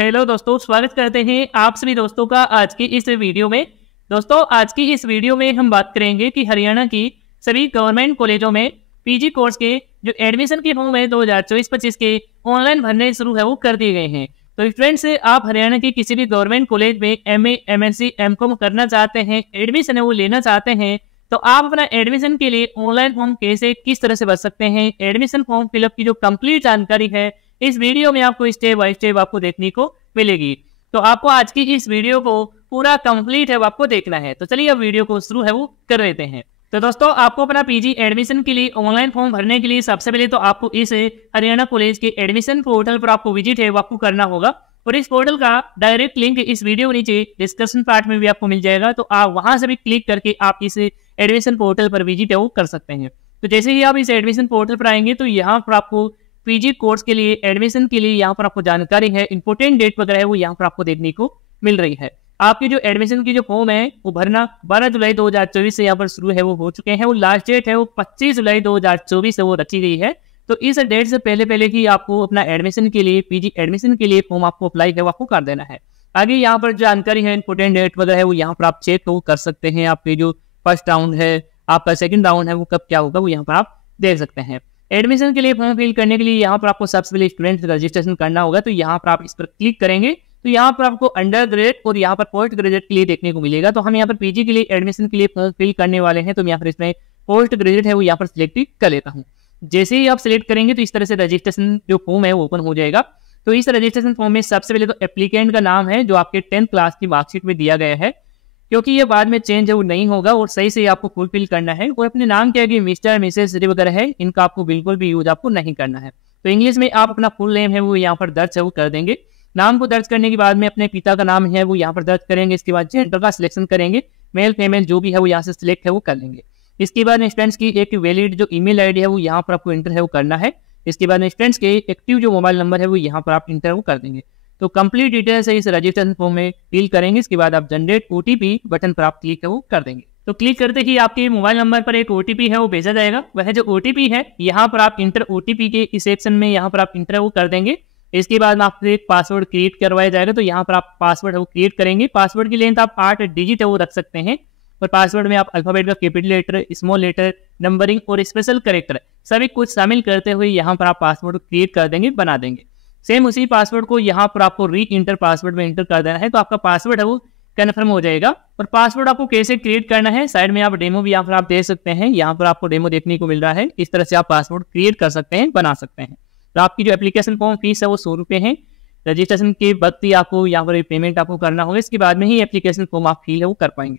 Hello दोस्तों, स्वागत करते हैं आप सभी दोस्तों का आज की इस वीडियो में। दोस्तों, आज की इस वीडियो में हम बात करेंगे कि हरियाणा की सभी गवर्नमेंट कॉलेजों में पीजी कोर्स के जो एडमिशन के फॉर्म है 2024-25 के ऑनलाइन भरने शुरू है वो कर दिए गए हैं। तो फ्रेंड्स, आप हरियाणा की किसी भी गवर्नमेंट कॉलेज में एमए, एमएससी, एमकॉम करना चाहते हैं, एडमिशन है वो लेना चाहते हैं, तो आप अपना एडमिशन के लिए ऑनलाइन फॉर्म कैसे किस तरह से भर सकते हैं, एडमिशन फॉर्म फिलअप की जो कंप्लीट जानकारी है इस वीडियो में आपको स्टेप बाय स्टेप आपको देखने को मिलेगी। तो आपको आज की इस वीडियो को पूरा कंप्लीट है वो आपको देखना है। तो चलिए अब वीडियो को शुरू है वो कर लेते हैं। तो दोस्तों, आपको अपना पीजी एडमिशन के लिए ऑनलाइन फॉर्म भरने के लिए सबसे पहले तो आपको इस हरियाणा कॉलेज के एडमिशन पोर्टल पर आपको विजिट है वो आपको करना होगा, और इस पोर्टल का डायरेक्ट लिंक इस वीडियो नीचे डिस्क्रिप्शन पार्ट में भी आपको मिल जाएगा। तो आप वहां से भी क्लिक करके आप इस एडमिशन पोर्टल पर विजिट है वो कर सकते हैं। तो जैसे ही आप इस एडमिशन पोर्टल पर आएंगे तो यहाँ पर आपको पीजी कोर्स के लिए एडमिशन के लिए यहाँ पर आपको जानकारी है, इंपोर्टेंट डेट वगैरह है वो यहाँ पर आपको देखने को मिल रही है। आपकी जो एडमिशन की जो फॉर्म है वो भरना 12 जुलाई 2024 से यहाँ पर शुरू है वो हो चुके हैं, वो लास्ट डेट है वो 25 जुलाई 2024 से वो रखी गई है। तो इस डेट से पहले ही आपको अपना एडमिशन के लिए पीजी एडमिशन के लिए फॉर्म आपको अप्लाई है वो आपको कर देना है। आगे यहाँ पर जानकारी है, इंपोर्टेंट डेट वगैरह है वो यहाँ पर आप चेक कर सकते हैं। आपके जो फर्स्ट राउंड है, आपका सेकंड राउंड है वो कब क्या होगा वो यहाँ पर आप देख सकते हैं। एडमिशन के लिए फॉर्म फिल करने के लिए यहाँ पर आपको सबसे पहले स्टूडेंट रजिस्ट्रेशन करना होगा। तो यहाँ पर आप इस पर क्लिक करेंगे तो यहाँ पर आपको अंडर ग्रेजुएट और यहाँ पर पोस्ट ग्रेजुएट के लिए देखने को मिलेगा। तो हम यहाँ पर पीजी के लिए एडमिशन के लिए फॉर्म फिल करने वाले हैं, तो यहाँ पर इसमें पोस्ट ग्रेजुएट है वो यहाँ पर सिलेक्ट कर लेता हूँ। जैसे ही आप सिलेक्ट करेंगे तो इस तरह से रजिस्ट्रेशन जो फॉर्म है वो ओपन हो जाएगा। तो इस रजिस्ट्रेशन फॉर्म में सबसे पहले तो एप्लीकेंट का नाम है जो आपके 10th क्लास की मार्कशीट में दिया गया है, क्योंकि ये बाद में चेंज है वो नहीं होगा और सही से आपको फुलफिल करना है। और अपने नाम के आगे मिस्टर, मिसेस वगैरह है, इनका आपको बिल्कुल भी यूज आपको नहीं करना है। तो इंग्लिश में आप अपना फुल नेम है वो यहाँ पर दर्ज है वो कर देंगे। नाम को दर्ज करने के बाद में अपने पिता का नाम है वो यहाँ पर दर्ज करेंगे। इसके बाद जेंडर का सिलेक्शन करेंगे, मेल फीमेल जो भी है वो यहाँ से सिलेक्ट है वो कर लेंगे। इसके बाद स्टूडेंट्स की एक वैलिड जो ईमेल आईडी है वो यहाँ पर आपको इंटर है वो करना है। इसके बाद स्टूडेंट्स के एक्टिव जो मोबाइल नंबर है वो यहाँ पर आप इंटर वो कर देंगे। तो कंप्लीट डिटेल्स है इस रजिस्ट्रेशन फॉर्म में फिल करेंगे। इसके बाद आप जनरेट ओटीपी बटन पर आप क्लिक है वो कर देंगे। तो क्लिक करते ही आपके मोबाइल नंबर पर एक ओटीपी है वो भेजा जाएगा। वह जो ओटीपी है यहाँ पर आप इंटर ओटीपी के इस सेक्शन में यहाँ पर आप इंटर वो कर देंगे। इसके बाद आपसे एक पासवर्ड क्रिएट करवाया जाएगा। तो यहाँ पर आप पासवर्ड है वो क्रिएट करेंगे। पासवर्ड की लेंथ आप 8 डिजिट है वो रख सकते हैं, और पासवर्ड में आप अल्फाबेट का capital letter, small letter, numbering और स्पेशल कैरेक्टर सभी कुछ शामिल करते हुए यहाँ पर आप पासवर्ड क्रिएट कर देंगे, बना देंगे। सेम उसी पासवर्ड को यहाँ पर आपको री इंटर पासवर्ड में इंटर कर देना है। तो आपका पासवर्ड है वो कन्फर्म हो जाएगा। और पासवर्ड आपको कैसे क्रिएट करना है, साइड में आप डेमो भी यहाँ पर आप देख सकते हैं। यहाँ पर आपको डेमो देखने को मिल रहा है। इस तरह से आप पासवर्ड क्रिएट कर सकते हैं, बना सकते हैं। तो आपकी जो एप्लीकेशन फॉर्म फीस है वो 100 रुपये है। रजिस्ट्रेशन के वक्त ही आपको यहाँ पर पेमेंट आपको करना होगा। इसके बाद में ही एप्लीकेशन फॉर्म आप फिल है वो कर पाएंगे।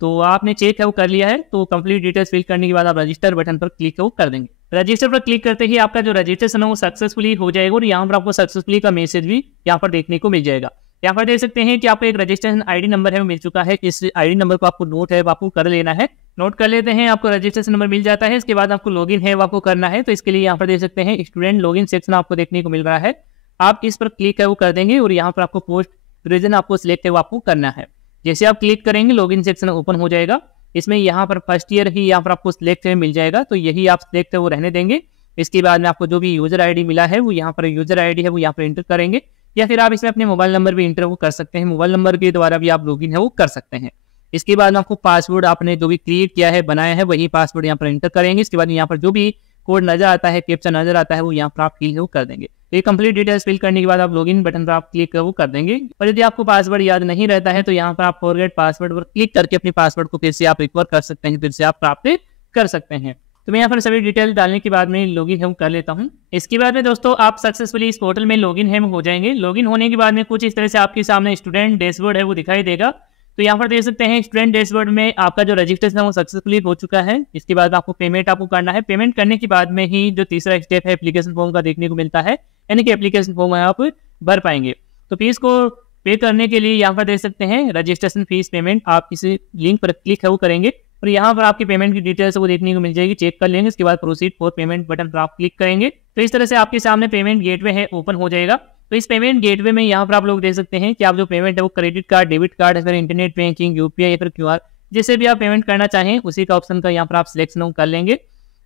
तो आपने चेक है वो कर लिया है। तो कंप्लीट डिटेल्स फिल करने के बाद आप रजिस्टर बटन पर क्लिक है वो कर देंगे। रजिस्टर पर क्लिक करते ही आपका जो रजिस्ट्रेशन है वो सक्सेसफुली हो जाएगा, और यहाँ पर आपको सक्सेसफुली का मैसेज भी यहाँ पर देखने को मिल जाएगा। यहाँ पर देख सकते हैं कि आपको एक रजिस्ट्रेशन आईडी नंबर है वो मिल चुका है। इस आईडी नंबर को आपको नोट है आपको कर लेना है। नोट कर लेते हैं, आपको रजिस्ट्रेशन नंबर मिल जाता है। इसके बाद आपको लॉगिन है वो आपको करना है। तो इसके लिए यहाँ पर देख सकते हैं स्टूडेंट लॉगिन सेक्शन आपको देखने को मिल रहा है। आप इस पर क्लिक है वो कर देंगे, और यहाँ पर आपको पोस्ट ग्रेजुएशन आपको सिलेक्ट है वो आपको करना है। जैसे आप क्लिक करेंगे लॉगिन सेक्शन ओपन हो जाएगा। इसमें यहाँ पर फर्स्ट ईयर ही यहाँ पर आपको सिलेक्ट मिल जाएगा। तो यही आप सिलेक्ट है वो रहने देंगे। इसके बाद में आपको जो भी यूजर आईडी मिला है वो यहाँ पर यूजर आईडी है वो यहाँ पर इंटर करेंगे, या फिर आप इसमें अपने मोबाइल नंबर भी इंटर वो कर सकते हैं। मोबाइल नंबर के द्वारा भी आप लॉगिन है वो कर सकते हैं। इसके बाद में आपको पासवर्ड आपने जो भी क्रिएट किया है, बनाया है, वही पासवर्ड यहाँ पर इंटर करेंगे। इसके बाद यहाँ पर जो भी कोड नजर आता है, कैप्चा नजर आता है, वो यहाँ पर आप फिल है वो कर देंगे। तो ये कंप्लीट डिटेल्स फिल करने के बाद आप लॉगिन बटन पर आप क्लिक वो कर देंगे। और यदि आपको पासवर्ड याद नहीं रहता है तो यहाँ पर आप फॉरगेट पासवर्ड पर क्लिक करके अपने पासवर्ड को फिर से आप रिकवर कर सकते हैं, फिर से आप प्राप्त कर सकते हैं। तो मैं यहाँ पर सभी डिटेल डालने के बाद में लॉगिन हम कर लेता हूँ। इसके बाद में दोस्तों आप सक्सेसफुली इस पोर्टल में लॉगिन है हो जाएंगे। लॉगिन होने के बाद में कुछ इस तरह से आपके सामने स्टूडेंट डैशबोर्ड है वो दिखाई देगा। तो यहाँ पर देख सकते हैं स्टूडेंट डैशबोर्ड में आपका जो रजिस्ट्रेशन है वो सक्सेसफुली हो चुका है। इसके बाद आपको पेमेंट आपको करना है। पेमेंट करने के बाद में ही जो तीसरा स्टेप है एप्लीकेशन फॉर्म का देखने को मिलता है, यानी कि एप्लीकेशन फॉर्म आप भर पाएंगे। तो फीस को पे करने के लिए यहाँ पर देख सकते हैं रजिस्ट्रेशन फीस पेमेंट, आप इस लिंक पर क्लिक है वो करेंगे और यहाँ पर आपकी पेमेंट की डिटेल्स वो देखने को मिल जाएगी। चेक कर लेंगे। इसके बाद प्रोसीड फॉर पेमेंट बटन पर आप क्लिक करेंगे। तो इस तरह से आपके सामने पेमेंट गेटवे है ओपन हो जाएगा। तो इस पेमेंट गेटवे में यहाँ पर आप लोग देख सकते हैं कि आप जो पेमेंट है वो क्रेडिट कार्ड, डेबिट कार्ड, फिर इंटरनेट बैंकिंग, यूपीआई या फिर क्यूआर, जिससे भी आप पेमेंट करना चाहें उसी का ऑप्शन का यहाँ पर आप सिलेक्शन कर लेंगे।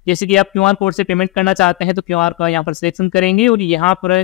जैसे कि आप क्यूआर कोड से पेमेंट करना चाहते हैं तो क्यूआर का यहाँ पर सिलेक्शन करेंगे और यहाँ पर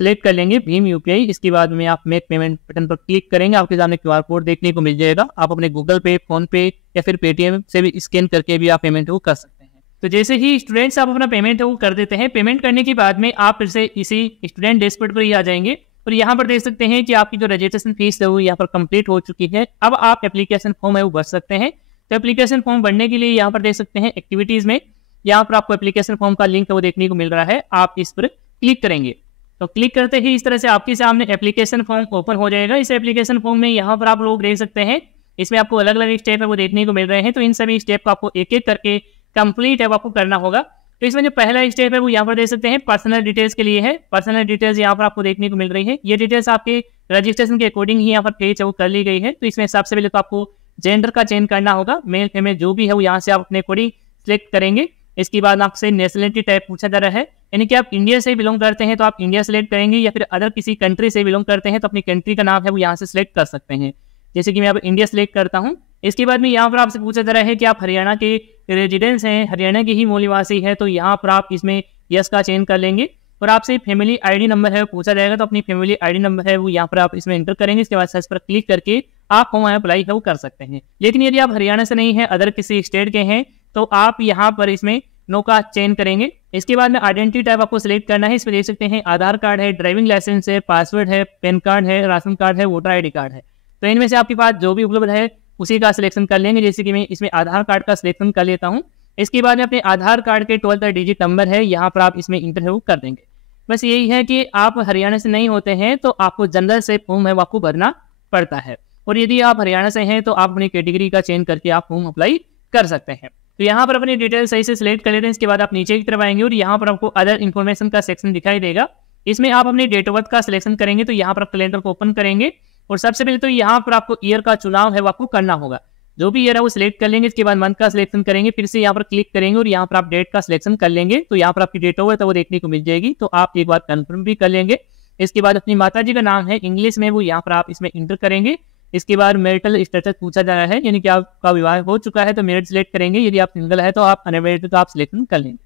सिलेक्ट कर लेंगे भीम यूपीआई। इसके बाद में आप मेक पेमेंट बटन पर क्लिक करेंगे, आपके सामने क्यूआर कोड देखने को मिल जाएगा। आप अपने गूगल पे, फोन पे या फिर पेटीएम से भी स्कैन करके भी आप पेमेंट वो कर सकते हैं। तो जैसे ही स्टूडेंट्स आप अपना पेमेंट वो कर देते हैं, पेमेंट करने के बाद में आप फिर से इसी स्टूडेंट डैशबोर्ड पर ही आ जाएंगे और यहाँ पर देख सकते हैं कि आपकी जो रजिस्ट्रेशन फीस है वो यहाँ पर कंप्लीट हो चुकी है। अब आप एप्लीकेशन फॉर्म है वो भर सकते हैं। तो एप्लीकेशन फॉर्म भरने के लिए यहाँ पर देख सकते हैं एक्टिविटीज में यहाँ पर आपको एप्लीकेशन फॉर्म का लिंक वो देखने को मिल रहा है, आप इस पर क्लिक करेंगे। तो क्लिक करते ही इस तरह से आपके सामने एप्लीकेशन फॉर्म ओपन हो जाएगा। इस एप्लीकेशन फॉर्म में यहाँ पर आप लोग देख सकते हैं, इसमें आपको अलग अलग स्टेप है वो देखने को मिल रहे हैं। तो इन सभी स्टेप को आपको एक एक करके कंप्लीट है वो आपको करना होगा। तो इसमें जो पहला स्टेप है वो यहाँ पर देख सकते हैं पर्सनल डिटेल्स के लिए है। पर्सनल डिटेल्स यहाँ पर आपको देखने को मिल रही है। ये डिटेल्स आपके रजिस्ट्रेशन के अकॉर्डिंग ही यहाँ पर फेच है वो कर ली गई है। तो इसमें सबसे पहले तो आपको जेंडर का चयन करना होगा, मेल फीमेल जो भी है वो यहाँ से आप अपने अकॉर्डिंग सिलेक्ट करेंगे। इसके बाद आपसे नेशनलिटी टाइप पूछा जा रहा है, यानी कि आप इंडिया से बिलोंग करते हैं तो आप इंडिया सेलेक्ट करेंगे, या फिर अदर किसी कंट्री से बिलोंग करते हैं तो अपनी कंट्री का नाम है वो यहाँ से सिलेक्ट कर सकते हैं। जैसे कि मैं अब इंडिया सेलेक्ट करता हूँ। इसके बाद में यहाँ पर आपसे पूछा जा रहा है कि आप हरियाणा के रेजिडेंस हैं, हरियाणा के ही मूल निवासी है, तो यहाँ पर आप इसमें यस का चयन कर लेंगे। और आपसे फैमिली आईडी नंबर है पूछा जाएगा, तो अपनी फैमिली आईडी नंबर है वो यहाँ पर आप इसमें एंटर करेंगे। इसके बाद सर्च पर क्लिक करके आप होम अप्लाई है वो कर सकते हैं। लेकिन यदि आप हरियाणा से नहीं है, अदर किसी स्टेट के हैं, तो आप यहाँ पर इसमें नो का चयन करेंगे। इसके बाद में आइडेंटिटी टाइप आपको सिलेक्ट करना है। इसमें देख सकते हैं आधार कार्ड है, ड्राइविंग लाइसेंस है, पासवर्ड है, पैन कार्ड है, राशन कार्ड है, वोटर आईडी कार्ड है। तो इनमें से आपके पास जो भी उपलब्ध है उसी का सिलेक्शन कर लेंगे। जैसे कि मैं इसमें आधार कार्ड का सिलेक्शन कर लेता हूँ। इसके बाद में अपने आधार कार्ड के 12 डिजिट नंबर है यहाँ पर आप इसमें इंटर कर देंगे। बस यही है कि आप हरियाणा से नहीं होते हैं तो आपको जनरल से फॉर्म है वो आपको भरना पड़ता है, और यदि आप हरियाणा से हैं तो आप अपनी कैटेगरी का चयन करके आप फॉर्म अप्लाई कर सकते हैं। तो यहाँ पर अपनी डिटेल सही से सिलेक्ट कर लेते हैं। इसके बाद आप नीचे की तरफ आएंगे और यहाँ पर आपको अदर इन्फॉर्मेशन का सेक्शन दिखाई देगा। इसमें आप अपनी डेट ऑफ बर्थ का सिलेक्शन करेंगे। तो यहाँ पर आप कैलेंडर को ओपन करेंगे और सबसे पहले तो यहाँ पर आपको ईयर का चुनाव है वो आपको करना होगा। जो भी ईयर है वो सिलेक्ट कर लेंगे। इसके बाद मंथ का सिलेक्शन करेंगे, फिर से यहाँ पर क्लिक करेंगे और यहाँ पर आप डेट का सिलेक्शन कर लेंगे। तो यहाँ पर आपकी डेट ऑफ बर्थ है वो देखने को मिल जाएगी, तो आप एक बार कंफर्म भी कर लेंगे। इसके बाद अपनी माता जी का नाम है इंग्लिश में वो यहाँ पर आप इसमें इंटर करेंगे। इसके बाद मैरिटल स्टेटस पूछा जा रहा है, यानी कि आपका विवाह हो चुका है तो मैरिड सिलेक्ट करेंगे। यदि आप सिंगल है तो आप अनमैरिड तो आप सिलेक्शन कर लेंगे।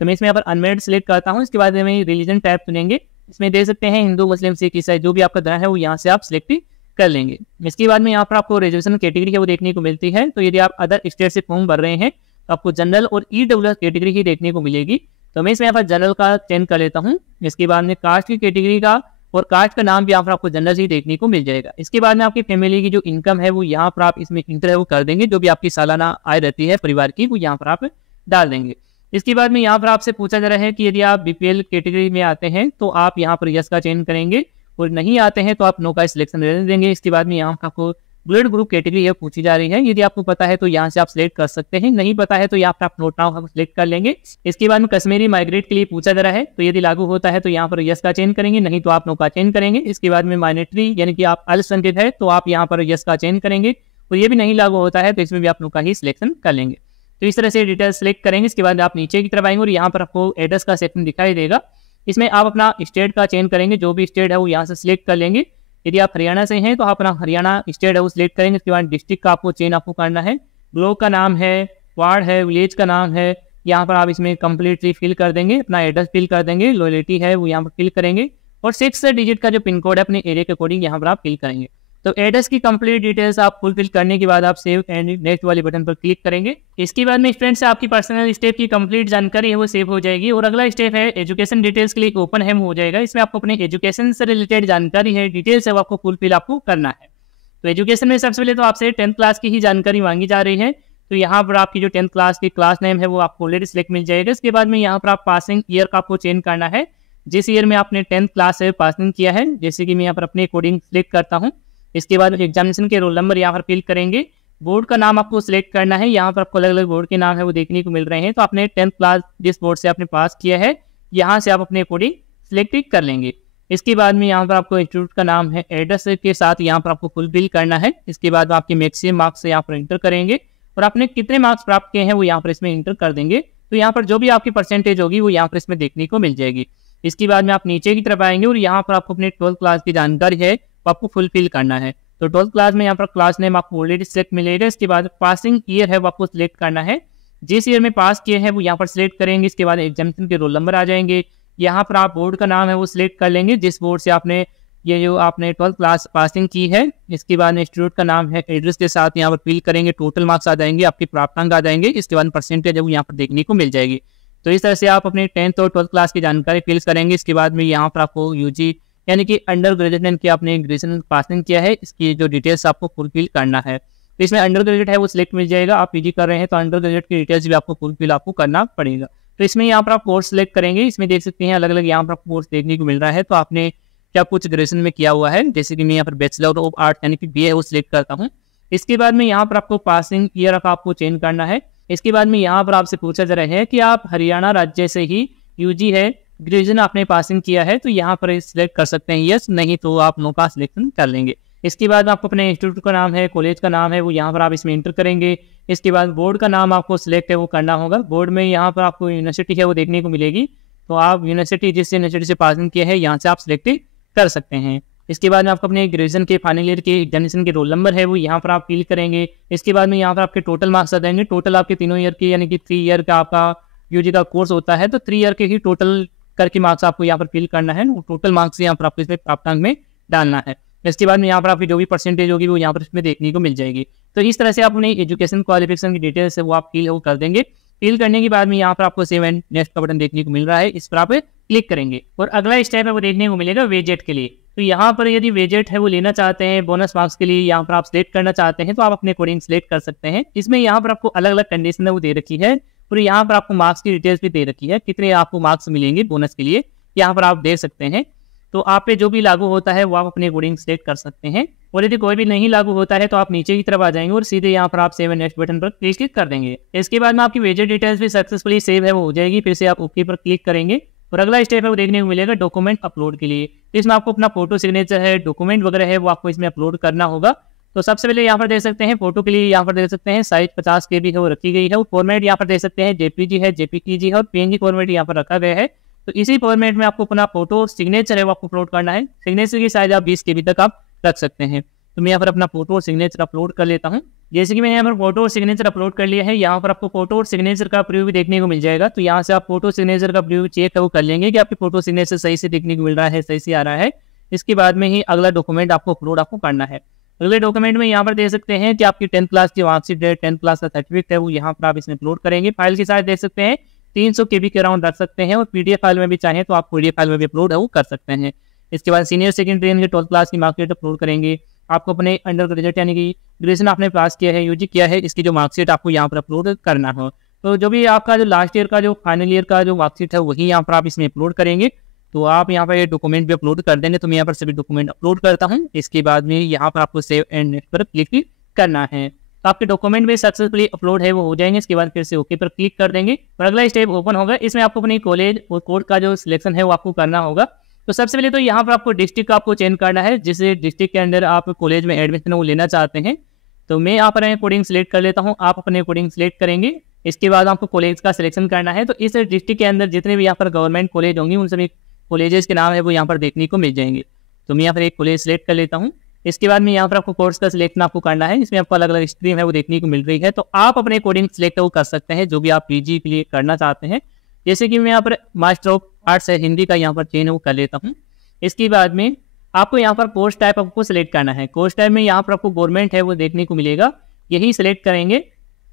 तो मैं इसमें यहाँ पर अनमैरिड सिलेक्ट करता हूँ। इसके बाद में रिलीजन टाइप चुनेंगे। इसमें दे सकते हैं हिंदू, मुस्लिम, सिख, ईसाई, जो भी आपका धर्म है वो यहाँ से आप सिलेक्ट कर लेंगे। इसके बाद में यहाँ पर आपको रिजर्वेशन कैटेगरी है वो देखने को मिलती है। तो यदि आप अदर स्टेट से फॉर्म भर रहे हैं तो आपको जनरल और ईडब्ल्यूएस कैटेगरी ही देखने को मिलेगी। तो मैं इसमें यहाँ पर जनरल का चयन कर लेता हूँ। इसके बाद में कास्ट की कैटेगरी का और कास्ट का नाम भी यहाँ पर आपको जनरल ही देखने को मिल जाएगा। इसके बाद में आपकी फैमिली की जो इनकम है वो यहाँ पर आप इसमें इंटर है वो कर देंगे। जो भी आपकी सालाना आय रहती है परिवार की वो यहाँ पर आप डाल देंगे। इसके बाद में यहाँ पर आपसे पूछा जा रहा है कि यदि आप बीपीएल कैटेगरी में आते हैं तो आप यहाँ पर यस का चयन करेंगे, और नहीं आते हैं तो आप नो का सिलेक्शन रहने देंगे। इसके बाद में यहाँ आपको ब्लड ग्रुप कैटेगरी है पूछी जा रही है। यदि आपको पता है तो यहाँ से आप सिलेक्ट कर सकते हैं, नहीं पता है तो यहाँ पर आप नोट नाउ सिलेक्ट कर लेंगे। इसके बाद में कश्मीरी माइग्रेट के लिए पूछा जा रहा है, तो यदि लागू होता है तो यहाँ पर यस का चयन करेंगे, नहीं तो आप नो का चयन करेंगे। इसके बाद में माइनॉरिटी यानी कि आप अल्पसंख्यक है तो आप यहाँ पर यस का चयन करेंगे, और ये भी नहीं लागू होता है तो इसमें भी आप नो का ही सिलेक्शन कर लेंगे। तो इस तरह से डिटेल सेलेक्ट करेंगे। इसके बाद आप नीचे की तरफ आएंगे और यहाँ पर आपको एड्रेस का सेक्शन दिखाई देगा। इसमें आप अपना स्टेट का चयन करेंगे, जो भी स्टेट है वो यहाँ से सिलेक्ट कर लेंगे। यदि आप हरियाणा से हैं तो आप अपना हरियाणा स्टेट है वो सिलेक्ट करेंगे। इसके बाद डिस्ट्रिक्ट का आपको चयन आपको करना है, ब्लॉक का नाम है, वार्ड है, विलेज का नाम है, यहाँ पर आप इसमें कंप्लीटली फिल कर देंगे। अपना एड्रेस फिल कर देंगे, लॉयल्टी है वो यहाँ पर फिल करेंगे, और 6 डिजिट का जो पिन कोड है अपने एरिया के अकॉर्डिंग यहाँ पर आप फिल करेंगे। तो एड्रेस की कंप्लीट डिटेल्स आप फुलफिल करने के बाद आप सेव एंड नेक्स्ट वाले बटन पर क्लिक करेंगे। इसके बाद में फ्रेंड्स आपकी पर्सनल स्टेप की कंप्लीट जानकारी है वो सेव हो जाएगी। और अगला स्टेप है एजुकेशन डिटेल्स के लिए ओपन है हो जाएगा। इसमें आपको अपने एजुकेशन से रिलेटेड जानकारी है, डिटेल्स है वो आपको फुलफिल आपको करना है। तो एजुकेशन में सबसे पहले तो आपसे 10th क्लास की ही जानकारी मांगी जा रही है। तो यहाँ पर आपकी जो 10th क्लास की क्लास नेम है वो आपको ऑलरेडी सिलेक्ट मिल जाएगा। इसके बाद में यहाँ पर आप पासिंग ईयर का आपको चेंज करना है, जिस ईयर में आपने 10th क्लास से पासिंग किया है। जैसे कि मैं यहाँ पर अपने अकॉर्डिंग सिलेक्ट करता हूँ। इसके बाद एग्जामिनेशन के रोल नंबर यहाँ पर फिल करेंगे। बोर्ड का नाम आपको सिलेक्ट करना है। यहाँ पर आपको अलग अलग बोर्ड के नाम है वो देखने को मिल रहे हैं। तो आपने 10th क्लास जिस बोर्ड से आपने पास किया है यहाँ से आप अपने अकॉर्डिंग सिलेक्ट कर लेंगे। इसके बाद में यहाँ पर आपको इंस्टीट्यूट का नाम है, एड्रेस के साथ यहाँ पर आपको फुलफिल करना है। इसके बाद आपके मैक्सिमम मार्क्स यहाँ पर इंटर करेंगे और आपने कितने मार्क्स प्राप्त किए हैं वो यहाँ पर इसमें इंटर कर देंगे। तो यहाँ पर जो भी आपकी परसेंटेज होगी वो यहाँ पर इसमें देखने को मिल जाएगी। इसके बाद में आप नीचे की तरफ आएंगे और यहाँ पर आपको अपने 12th क्लास की जानकारी है वो आपको फुलफिल करना है। तो 12th क्लास में यहाँ पर क्लास नेम आपको ऑलरेडी सिलेक्ट मिलेगा। इसके बाद पासिंग ईयर है वो आपको सिलेक्ट करना है, जिस ईयर में पास किए हैं वो यहाँ पर सिलेक्ट करेंगे। इसके बाद एग्जामिनेशन के रोल नंबर आ जाएंगे, यहाँ पर आप बोर्ड का नाम है वो सिलेक्ट कर लेंगे, जिस बोर्ड से आपने ये जो आपने 12th क्लास पासिंग की है। इसके बाद इंस्टीट्यूट का नाम है, एड्रेस के साथ यहाँ पर फिल करेंगे, टोटल मार्क्स आ जाएंगे, आपके प्राप्तांक आ जाएंगे, इसके बाद परसेंटेज है वो यहाँ पर देखने को मिल जाएगी। तो इस तरह से आप अपने 10th और 12th क्लास की जानकारी फिल करेंगे। इसके बाद में यहाँ पर आपको यूजी यानी कि अंडर ग्रेजुएट की आपने ग्रेजुएशन पासिंग किया है, इसकी जो डिटेल्स आपको फुलफिल करना है। तो इसमें अंडर ग्रेजुएट है वो सिलेक्ट मिल जाएगा। आप पीजी कर रहे हैं तो अंडर ग्रेजुएट की डिटेल्स भी आपको फुलफिल आपको करना पड़ेगा। तो इसमें यहाँ पर आप कोर्स सिलेक्ट करेंगे, इसमें देख सकते हैं अलग अलग यहाँ पर कोर्स देखने को मिल रहा है। तो आपने क्या कुछ ग्रेजुएशन में किया हुआ है, जैसे कि मैं यहाँ पर बैचलर ऑफ आर्ट यानी कि BA वो सिलेक्ट करता हूँ। इसके बाद में यहाँ पर आपको पासिंग ईयर का आपको चेंज करना है। इसके बाद में यहाँ पर आपसे पूछा जा रहा है कि आप हरियाणा राज्य से ही यूजी है ग्रेजुएशन आपने पासिंग किया है, तो यहाँ पर सिलेक्ट कर सकते हैं यस, नहीं तो आप नो का सिलेक्शन कर लेंगे। इसके बाद आपको अपने इंस्टीट्यूट का नाम है, कॉलेज का नाम है वो यहाँ पर आप इसमें इंटर करेंगे। इसके बाद बोर्ड का नाम आपको सिलेक्ट है वो करना होगा। बोर्ड में यहाँ पर आपको यूनिवर्सिटी है वो देखने को मिलेगी, तो आप यूनिवर्सिटी जिस यूनिवर्सिटी से पासिंग किया है यहाँ से आप सिलेक्ट कर सकते हैं। इसके बाद में आपको अपने ग्रेजुएशन के फाइनल ईयर के एग्जामिनेशन के रोल नंबर है वो यहाँ पर आप फिल करेंगे। इसके बाद में यहाँ पर आपके टोटल मार्क्स आ जाएंगे। टोटल आपके तीनों ईयर के यानी कि 3 ईयर का आपका यूजी का कोर्स होता है, तो 3 ईयर के ही टोटल करके मार्क्स आपको यहाँ पर फिल करना है। टोटल मार्क्स यहाँ पर आपको इसमें प्राप्तांक में डालना है। इसके बाद में यहाँ पर आपकी जो भी परसेंटेज होगी वो यहाँ पर इसमें देखने को मिल जाएगी। तो इस तरह से आप अपनी एजुकेशन क्वालिफिकेशन की डिटेल्स है वो आप फिल कर देंगे। फिल करने के बाद में यहाँ पर आपको सेव एंड नेक्स्ट का बटन देखने को मिल रहा है, इस पर आप क्लिक करेंगे और अगला स्टेप है वो देखने को मिलेगा वेजेट के लिए। तो यहाँ पर यदि वेजेट है वो लेना चाहते हैं बोनस मार्क्स के लिए, यहाँ पर आप सिलेक्ट करना चाहते हैं तो आप अपने अकॉर्डिंग सिलेक्ट कर सकते हैं। इसमें यहाँ पर आपको अलग अलग कंडीशन है वो दे रखी है और यहाँ पर आपको मार्क्स की डिटेल्स भी दे रखी है, कितने आपको मार्क्स मिलेंगे बोनस के लिए यहाँ पर आप देख सकते हैं। तो आप पे जो भी लागू होता है वो आप अपने अकॉर्डिंग सिलेक्ट कर सकते हैं और यदि कोई भी नहीं लागू होता है तो आप नीचे की तरफ आ जाएंगे और सीधे यहाँ पर आप सेव एंड नेक्स्ट बटन पर क्लिक कर देंगे। इसके बाद में आपकी वेजेट डिटेल्स भी सक्सेसफुली सेव है वो हो जाएगी। फिर से आप ओके पर क्लिक करेंगे और अगला स्टेप है वो देखने को मिलेगा डॉक्यूमेंट अपलोड के लिए। इसमें आपको अपना फोटो सिग्नेचर है, डॉक्यूमेंट वगैरह है वो आपको इसमें अपलोड करना होगा। तो सबसे पहले यहाँ पर देख सकते हैं फोटो के लिए यहाँ पर देख सकते हैं साइज 50 KB है वो रखी गई है। वो फॉर्मेट यहाँ पर देख सकते हैं JPG है, JPEG है और PNG फॉर्मेट यहाँ पर रखा गया है। तो इसी फॉर्मेट में आपको अपना फोटो और सिग्नेचर है वो आपको अपलोड करना है। सिग्नेचर की साइज आप 20 KB तक आप रख सकते हैं। तो मैं यहाँ पर अपना फोटो और सिग्नेचर अपलोड कर लेता हूँ। जैसे कि मैंने यहाँ पर फोटो और सिग्नेचर अपलोड कर लिया है, यहाँ पर आपको फोटो और सिग्नेचर का प्रीव्यू भी देखने को मिल जाएगा। तो यहाँ से आप फोटो सिग्नेचर का प्रीव्यू चेक है वो कर लेंगे कि आपकी फोटो सिग्नेचर सही से देखने को मिल रहा है, सही से आ रहा है। इसके बाद में ही अगला डॉक्यूमेंट आपको अपलोड आपको करना है। अगले डॉक्यूमेंट में यहाँ पर देख सकते हैं कि आपकी 10th क्लास की मार्कशीट है, 10th क्लास का सर्टिफिकेट है वो यहाँ पर आप इसमें अपलोड करेंगे। फाइल की साइज देख सकते हैं 300 KB के अराउंड रख सकते हैं और PDF फाइल में भी चाहें तो आप PDF फाइल में भी अपलोड है वो कर सकते हैं। इसके बाद सीनियर सेकेंडरी यानी 12th क्लास की मार्कशीट अपलोड करेंगे। आपको अपने अंडर ग्रेजुएट यानी कि ग्रेजुएशन आपने पास किया है, यूजी किया है, इसकी जो मार्कशीट आपको यहाँ पर अपलोड करना हो। तो जो भी आपका जो लास्ट ईयर का जो फाइनल ईयर का जो मार्कशीट है वही यहाँ पर आप इसमें अपलोड करेंगे। तो आप यहाँ पर ये डॉक्यूमेंट भी अपलोड कर देंगे। तो मैं यहाँ पर सभी डॉक्यूमेंट अपलोड करता हूँ। इसके बाद में यहाँ पर आपको सेव एंड नेक्स्ट पर क्लिक करना है। तो आपके डॉक्यूमेंट भी सक्सेसफुली अपलोड है वो हो जाएंगे। इसके बाद फिर से ओके पर क्लिक कर देंगे और अगला स्टेप ओपन होगा। इसमें आपको अपनी कॉलेज और कोर्स का जो सिलेक्शन है वो आपको करना होगा। तो सबसे पहले तो यहाँ पर आपको डिस्ट्रिक्ट का आपको चेंज करना है, जिस डिस्ट्रिक्ट के अंदर आप कॉलेज में एडमिशन वो लेना चाहते हैं। तो मैं यहाँ पर अकॉर्डिंग सिलेक्ट कर लेता हूँ, आप अपने अकॉर्डिंग सिलेक्ट करेंगे। इसके बाद आपको कॉलेज का सिलेक्शन करना है। तो इस डिस्ट्रिक्ट के अंदर जितने भी यहाँ पर गवर्नमेंट कॉलेज होंगे उन सभी कॉलेजेस के नाम है वो यहाँ पर देखने को मिल जाएंगे। तो मैं यहाँ पर एक कॉलेज सिलेक्ट कर लेता हूँ। इसके बाद में यहाँ पर आपको कोर्स का सिलेक्शन आपको करना है। इसमें आपको अलग अलग स्ट्रीम है वो देखने को मिल रही है। तो आप अपने अकॉर्डिंग सिलेक्ट वो कर सकते हैं जो भी आप पीजी के लिए करना चाहते हैं। जैसे कि मैं यहाँ पर मास्टर ऑफ आर्ट्स है हिंदी का यहाँ पर चेंज वो कर लेता हूँ। इसके बाद में आपको यहाँ पर कोर्स टाइप आपको सिलेक्ट करना है। कोर्स टाइप में यहाँ पर आपको गवर्नमेंट है वो देखने को मिलेगा, यही सिलेक्ट करेंगे।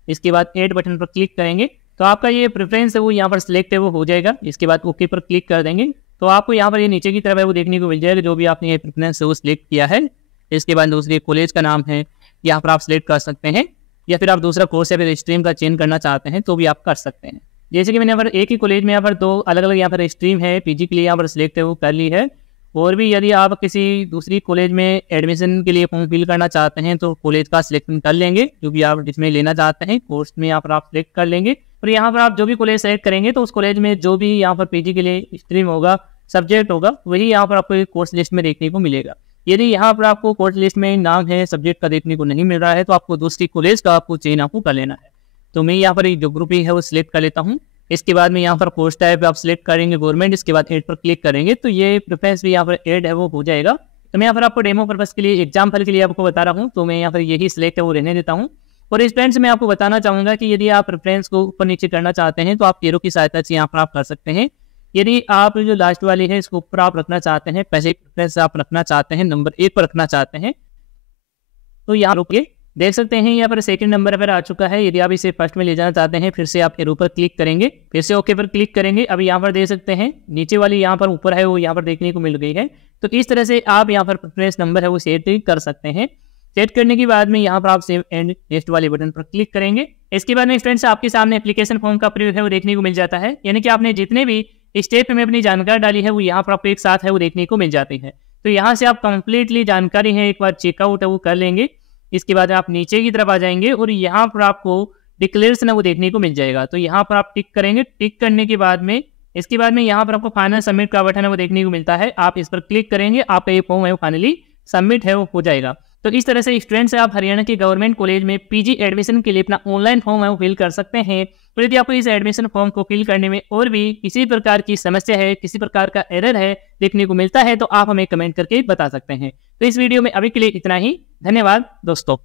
इसके बाद ऐड बटन पर क्लिक करेंगे तो आपका ये प्रेफरेंस है वो यहाँ पर सिलेक्ट है वो हो जाएगा। इसके बाद ओके पर क्लिक कर देंगे तो आपको यहाँ पर ये नीचे की तरफ है वो देखने को मिल जाएगा जो भी आपने ये प्रेफरेंस है वो सिलेक्ट किया है। इसके बाद दूसरे कॉलेज का नाम है यहाँ पर आप सिलेक्ट कर सकते हैं, या फिर आप दूसरा कोर्स या फिर स्ट्रीम का चेंज करना चाहते हैं तो भी आप कर सकते हैं। जैसे कि मैंने यहाँ पर एक ही कॉलेज में यहाँ पर 2 अलग अलग यहाँ पर स्ट्रीम है पीजी के लिए यहाँ पर सिलेक्ट है वो कर ली है। और भी यदि आप किसी दूसरी कॉलेज में एडमिशन के लिए फॉर्म फिल करना चाहते हैं तो कॉलेज का सिलेक्शन कर लेंगे जो भी आप जिसमें लेना चाहते हैं, कोर्स में यहाँ पर आप सिलेक्ट कर लेंगे। और यहाँ पर आप जो भी कॉलेज सेलेक्ट करेंगे तो उस कॉलेज में जो भी यहाँ पर पीजी के लिए स्ट्रीम होगा, सब्जेक्ट होगा, वही यहाँ पर आपको कोर्स लिस्ट में देखने को मिलेगा। यदि यहाँ पर आपको कोर्स लिस्ट में नाम है सब्जेक्ट का देखने को नहीं मिल रहा है तो आपको दूसरी कॉलेज का आपको चेंज आपको कर लेना है। तो मैं यहाँ पर जो ग्रुप है वो सिलेक्ट कर लेता हूँ। इसके बाद में यहाँ पर कोर्स टाइप आप सिलेक्ट करेंगे गवर्नमेंट। इसके बाद ऐड पर क्लिक करेंगे तो ये प्रेफरेंस भी यहाँ पर ऐड है वो हो जाएगा। तो मैं यहाँ पर आपको डेमो पर्पस के लिए एग्जाम्पल के लिए आपको बता रहा हूँ, तो मैं यहाँ पर यही सिलेक्ट है वो रहने देता हूँ। और इस फ्रेंड्स मैं आपको बताना चाहूँगा कि यदि आप प्रेफरेंस को ऊपर नीचे करना चाहते हैं तो आप एरो की सहायता से यहाँ पर आप कर सकते हैं। यदि आप जो लास्ट वाली है इसको ऊपर आप रखना चाहते हैं, पहले प्रेफरेंस आप रखना चाहते हैं, नंबर 1 पर रखना चाहते हैं, तो यहाँ रुकिए, देख सकते हैं यहाँ पर सेकंड नंबर पर आ चुका है। यदि आप इसे फर्स्ट में ले जाना चाहते हैं, फिर से आप एरो पर क्लिक करेंगे, फिर से ओके पर क्लिक करेंगे। अभी यहाँ पर देख सकते हैं नीचे वाली यहाँ पर ऊपर है वो यहाँ पर देखने को मिल गई है। तो इस तरह से आप यहाँ पर प्रेफरेंस नंबर है वो सेट कर सकते हैं। सेट करने के बाद में यहाँ पर आप सेव एंड नेक्स्ट वाले बटन पर क्लिक करेंगे। इसके बाद में फ्रेंड्स आपके सामने एप्लीकेशन फॉर्म का प्रीव्यू है वो देखने को मिल जाता है, यानी कि आपने जितने भी स्टेप में अपनी जानकारी डाली है वो यहाँ पर आपको एक साथ है वो देखने को मिल जाती है। तो यहाँ से आप कंप्लीटली जानकारी है एक बार चेकआउट है वो कर लेंगे। इसके बाद आप नीचे की तरफ आ जाएंगे और यहाँ पर आपको डिक्लेरेशन है वो देखने को मिल जाएगा। तो यहाँ पर आप टिक करेंगे। टिक करने के बाद में इसके बाद में यहाँ पर आपको फाइनल सबमिट का बटन है वो देखने को मिलता है। आप इस पर क्लिक करेंगे, आपका ये फॉर्म है वो फाइनली सबमिट है वो हो जाएगा। तो इस तरह से स्टूडेंट्स आप हरियाणा के गवर्नमेंट कॉलेज में पीजी एडमिशन के लिए अपना ऑनलाइन फॉर्म है वो फिल कर सकते हैं। तो यदि आपको इस एडमिशन फॉर्म को फिल करने में और भी किसी प्रकार की समस्या है, किसी प्रकार का एरर है देखने को मिलता है, तो आप हमें कमेंट करके बता सकते हैं। तो इस वीडियो में अभी के लिए इतना ही। धन्यवाद दोस्तों।